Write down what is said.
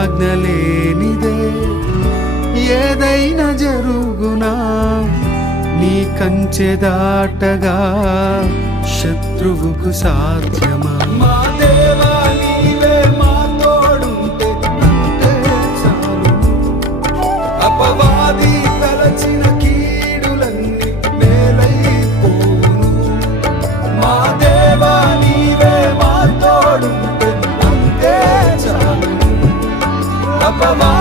ఆజ్ఞలేనిదే ఏదైనా జరుగునా నీ కంచె దాటగా శత్రువుకు సాధ్యమా మా దేవా నీవే మా తోడుంటే అంతే చాలు అపవాది తలచిన కీడులన్నీ మేలైపోను మా దేవా నీవే మా తోడుంటే అంతే చాలు అపవాది